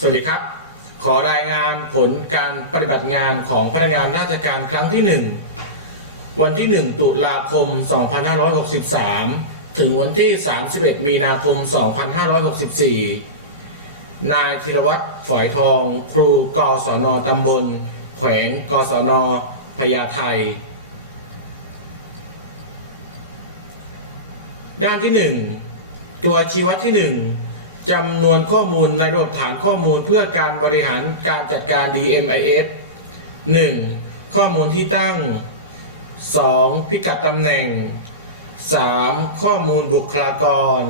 สวัสดีครับ ขอรายงานผลการปฏิบัติงานของพนักงานราชการครั้งที่ 1 วันที่ 1 ตุลาคม 2563 ถึงวันที่ 31 มีนาคม 2564 นายธีรวัตรฝอยทอง ครูกศนตำบล แขวงกศนพญาไทด้านที่ 1 ตัวชี้วัดที่ 1 จำนวนข้อมูลในระบบฐานข้อมูลเพื่อการบริหารการจัดการ DMIS 1. ข้อมูลที่ตั้ง 2. พิกัดตำแหน่ง 3. ข้อมูลบุคลากร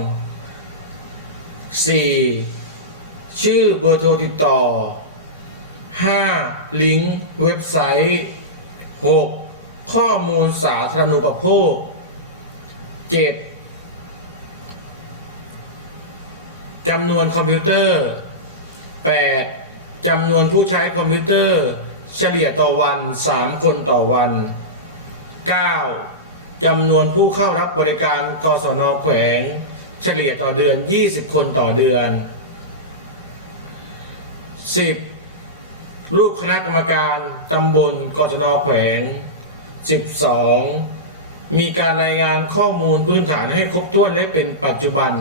4. ชื่อเบอร์โทรติดต่อ 5. ลิงก์เว็บไซต์ 6. ข้อมูลสาธารณูปโภค 7. จำนวนคอมพิวเตอร์ 8. จำนวนผู้ใช้คอมพิวเตอร์ เฉลี่ยต่อวัน 3 คนต่อวัน 9. จำนวนผู้เข้ารับบริการกศนแขวง เฉลี่ยต่อเดือน 20 คนต่อเดือน 10. รูปคณะกรรมการตำบลกศนแขวง 12. มีการรายงานข้อมูลพื้นฐานให้ครบถ้วนและเป็นปัจจุบัน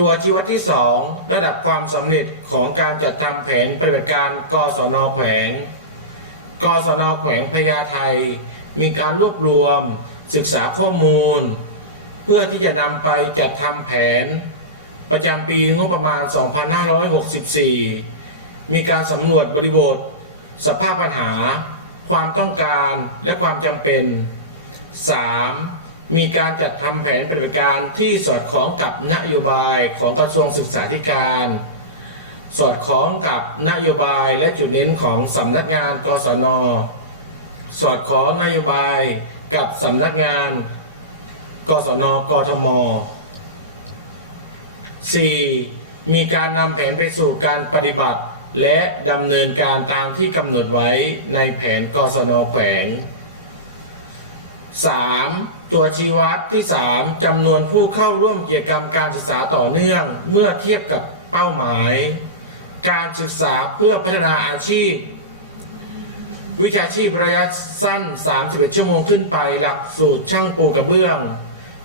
ตัวชี้วัดที่ 2 ระดับความสำเร็จของการจัดทำแผนปฏิบัติการกศนแขวงกศนแขวงพญาไทมีการรวบรวมศึกษาข้อมูล เพื่อที่จะนำไปจัดทำแผน ประจำปีงบประมาณ 2564 มีการสำรวจบริบท สภาพปัญหา ความต้องการและความจำเป็น 3. มีการจัดทำแผนปฏิบัติการที่สอดคล้องกับนโยบายของกระทรวงศึกษาธิการ สอดคล้องกับนโยบายและจุดเน้นของสำนักงานกศน สอดคล้องนโยบายกับสำนักงาน กศนกทม 4. มีการนำแผนไปสู่การปฏิบัติ และดำเนินการตามที่กำหนดไว้ในแผนกศนแขวง 3. ตัวชี้วัดที่ 3จำนวนผู้เข้าร่วมกิจกรรมการศึกษาต่อเนื่อง เมื่อเทียบกับเป้าหมาย การศึกษาเพื่อพัฒนาอาชีพ วิชาชีพระยะสั้น 31 ชั่วโมงขึ้นไปหลักสูตรช่างปูกระเบื้อง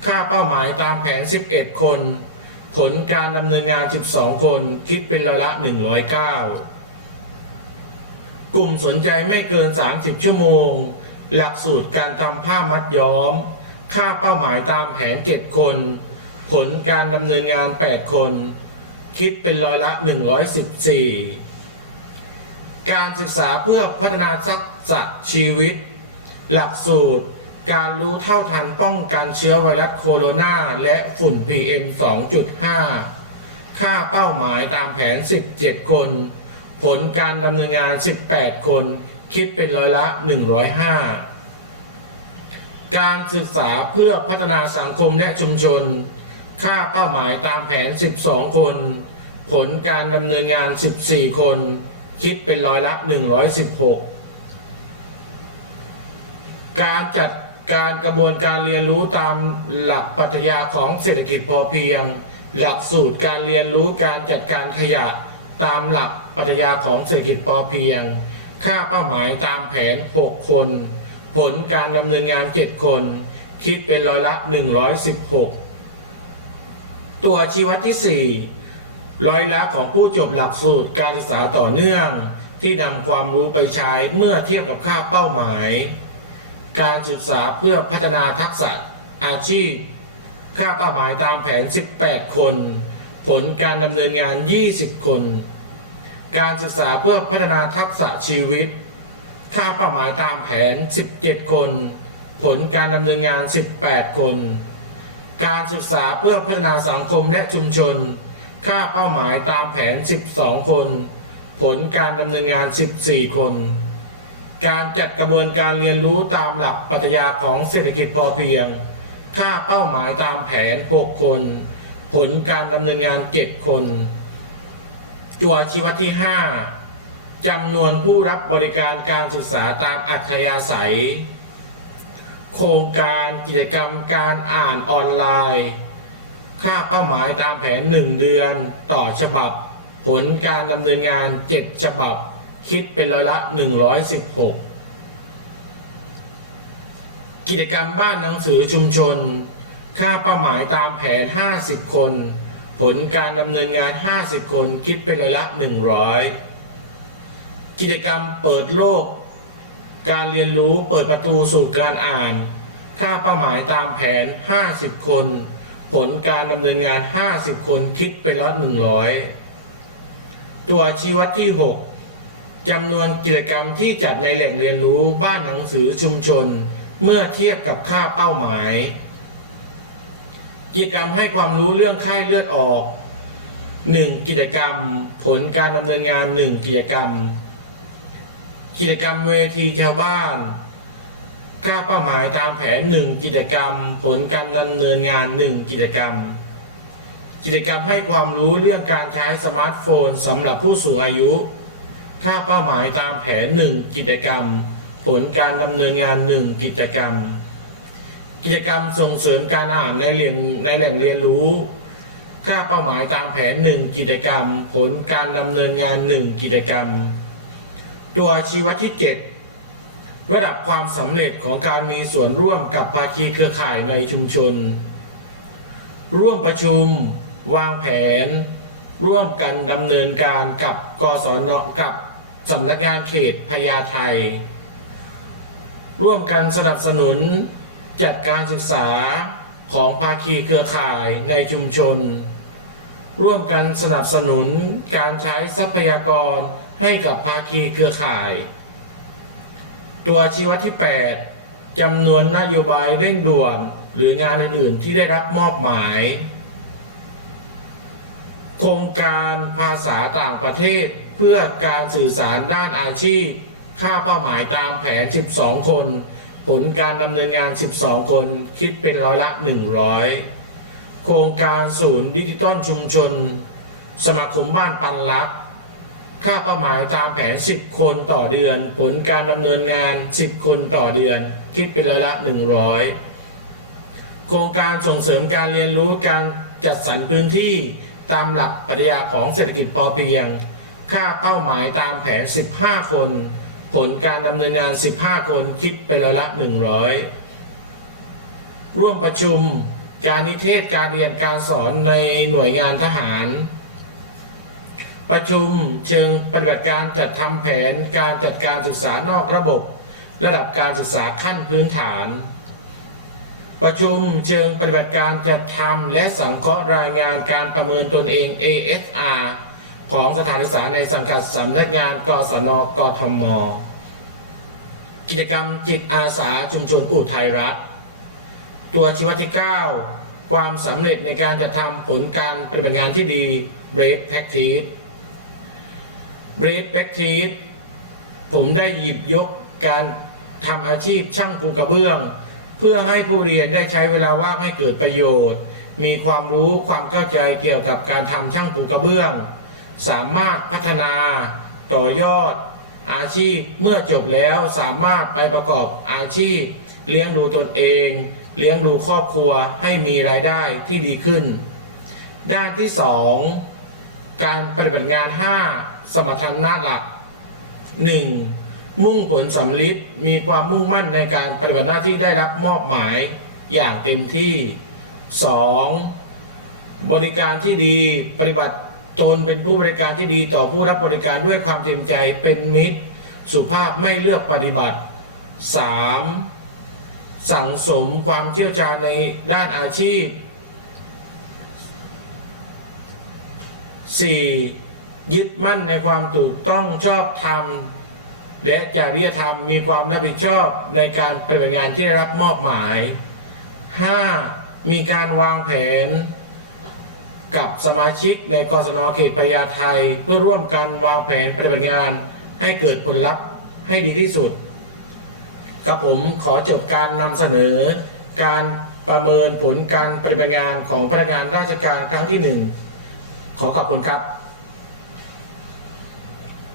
ค่าเป้าหมายตามแผน 11 คน ผลการดำเนินงาน 12 คนคิดเป็นร้อยละ 109 กลุ่มสนใจไม่เกิน 30 ชั่วโมง หลักสูตรการทำผ้ามัดย้อม ค่าเป้าหมายตามแผน 7 คน ผลการดำเนินงาน 8 คน คิดเป็นร้อยละ 114 การศึกษาเพื่อพัฒนาทักษะชีวิต หลักสูตร การรู้เท่าทันป้องกันเชื้อไวรัสโคโรนาและฝุ่น PM 2.5 ค่าเป้าหมายตามแผน 17 คน ผลการดำเนินงาน 18 คน คิดเป็นร้อยละ 105 การศึกษาเพื่อพัฒนาสังคมและชุมชน ค่าเป้าหมายตามแผน 12 คน ผลการดำเนินงาน 14 คน คิดเป็นร้อยละ 116 การจัดการกระบวนการเรียนรู้ตามหลักปรัชญาของเศรษฐกิจพอเพียง หลักสูตรการเรียนรู้การจัดการขยะตามหลักปรัชญาของเศรษฐกิจพอเพียง ค่าเป้าหมายตามแผน 6 คน ผลการดำเนินงาน 7 คน คิดเป็นร้อยละ 116 ตัวชี้วัดที่ 4 ร้อยละของผู้จบหลักสูตรการศึกษาต่อเนื่องที่นำความรู้ไปใช้เมื่อเทียบกับค่าเป้าหมาย การศึกษาเพื่อพัฒนาทักษะอาชีพ ค่าเป้าหมายตามแผน 18 คน ผลการดำเนินงาน 20 คน การศึกษาเพื่อพัฒนาทักษะชีวิต ค่าเป้าหมายตามแผน 17 คน ผลการดำเนินงาน 18 คน การศึกษาเพื่อพัฒนาสังคมและชุมชน ค่าเป้าหมายตามแผน 12 คน ผลการดำเนินงาน 14 คน การจัดกระบวนการเรียนรู้ตามหลักปรัชญาของเศรษฐกิจพอเพียง ค่าเป้าหมายตามแผน 6 คน ผลการดำเนินงาน 7 คน ตัวชีวัดที่ 5 จำนวนผู้รับบริการการศึกษาตามอัธยาศัย โครงการกิจกรรมการอ่านออนไลน์ ค่าเป้าหมายตามแผน 1 เดือนต่อฉบับ ผลการดำเนินงาน 7 ฉบับ คิดเป็นร้อยละ 116 กิจกรรมบ้านหนังสือชุมชน ค่าเป้าหมายตามแผน 50 คน ผลการดำเนินงาน 50 คน คิดเป็นร้อยละ 100 กิจกรรมเปิดโลก การเรียนรู้เปิดประตูสู่การอ่าน ค่าเป้าหมายตามแผน 50 คน ผลการดำเนินงาน 50 คนคิดเป็นร้อย100ตัวชี้วัดที่ 6จำนวนกิจกรรมที่จัดในแหล่งเรียนรู้บ้านหนังสือชุมชน เมื่อเทียบกับค่าเป้าหมาย กิจกรรมให้ความรู้เรื่องไข้เลือดออก 1 กิจกรรม ผลการดำเนินงาน 1 กิจกรรม กิจกรรมเวทีชาวบ้านค่าเป้าหมายตามแผน1กิจกรรม ผลการดำเนินงาน1กิจกรรม กิจกรรมให้ความรู้เรื่องการใช้สมาร์ทโฟนสำหรับผู้สูงอายุค่าเป้าหมายตามแผน1กิจกรรม ผลการดำเนินงาน1กิจกรรม กิจกรรมส่งเสริมการอ่านในแหล่งในแหล่งเรียนรู้ค่าเป้าหมายตามแผน1กิจกรรม ผลการดำเนินงาน1กิจกรรม ตัวชีวที่ 7 ระดับความสำเร็จของการมีส่วนร่วมกับภาคีเครือข่ายในชุมชน ร่วมประชุม วางแผน ร่วมกันดำเนินการกับกศนกับสำนักงานเขตพญาไทร่วมกันสนับสนุน จัดการศึกษาของภาคีเครือข่ายในชุมชน ร่วมกันสนับสนุนการใช้ทรัพยากร ให้กับภาคีเครือข่าย ตัวชี้วัดที่ 8จำนวนนโยบายเร่งด่วนหรืองานอื่นๆที่ได้รับมอบหมาย โครงการภาษาต่างประเทศเพื่อการสื่อสารด้านอาชีพ ค่าเป้าหมายตามแผน 12 คน ผลการดำเนินงาน 12 คนคิดเป็นร้อยละ 100 โครงการศูนย์ดิจิตอลชุมชน สมาคมบ้านปันลักษ ค่าเป้าหมายตามแผน 10 คนต่อเดือน ผลการดำเนินงาน 10 คนต่อเดือน คิดเป็นร้อยละ 100 โครงการส่งเสริมการเรียนรู้การจัดสรรพื้นที่ตามหลักปรัชญาของเศรษฐกิจพอเพียง ค่าเป้าหมายตามแผน 15 คน ผลการดำเนินงาน 15 คนคิดเป็นร้อยละ 100 ร่วมประชุมการนิเทศการเรียนการสอนในหน่วยงานทหาร ประชุมเชิงปฏิบัติการจัดทำแผนการจัดการศึกษานอกระบบ ระดับการศึกษาขั้นพื้นฐาน ประชุมเชิงปฏิบัติการจัดทำและสังเคราะห์รายงานการประเมินตนเอง ASR ของสถานศึกษาในสังกัดสำนักงานกศนกทม กิจกรรมจิตอาสาชุมชนอุทัยรัฐ ตัวชี้วัดที่ 9 ความสำเร็จในการจัดทำผลการปฏิบัติงานที่ดี Brave Practice Brave Practice ผมได้หยิบยกการทำอาชีพช่างปูกระเบื้อง เพื่อให้ผู้เรียนได้ใช้เวลาว่างให้เกิดประโยชน์ มีความรู้ความเข้าใจเกี่ยวกับการทำช่างปูกระเบื้อง สามารถพัฒนาต่อยอดอาชีพเมื่อจบแล้วสามารถไปประกอบอาชีพ เลี้ยงดูตนเอง เลี้ยงดูครอบครัวให้มีรายได้ที่ดีขึ้น ด้านที่ 2 การปฏิบัติงาน 5 สมรรถนะหลัก 1. มุ่งผลสำลิดมีความมุ่งมั่นในการปฏิบัติหน้าที่ได้รับมอบหมายอย่างเต็มที่ 2. บริการที่ดีปฏิบัติตนเป็นผู้บริการที่ดีต่อผู้รับบริการด้วยความเต็มใจเป็นมิตร สุภาพไม่เลือกปฏิบัติ 3. สั่งสมความเชี่ยวชาญในด้านอาชีพ 4. ยึดมั่นในความถูกต้องชอบธรรม และจริยธรรมมีความรับผิดชอบในการปฏิบัติงานที่ได้รับมอบหมาย 5. มีการวางแผนกับสมาชิกในกศนเขตพญาไทเพื่อร่วมกันวางแผนปฏิบัติงานให้เกิดผลลัพธ์ให้ดีที่สุดครับผมขอจบการนำเสนอ การประเมินผลการปฏิบัติงานของพนักงานราชการครั้งที่หนึ่งขอขอบคุณครับ